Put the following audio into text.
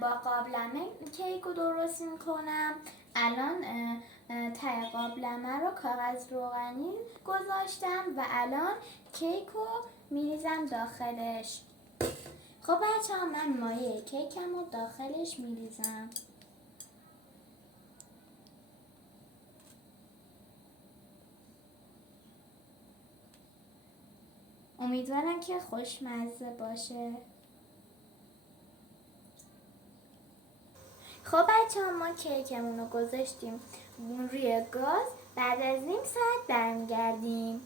با قابلمه کیک رو درست میکنم. الان ته قابلمه رو کاغذ روغنی گذاشتم و الان کیک رو میریزم داخلش. خب بچه ها، من مایه کیکم رو داخلش میریزم. امیدوارم که خوشمزه باشه. خب بچه ها، ما کیکمون رو گذاشتیم روی گاز. بعد از نیم ساعت برمیگردیم.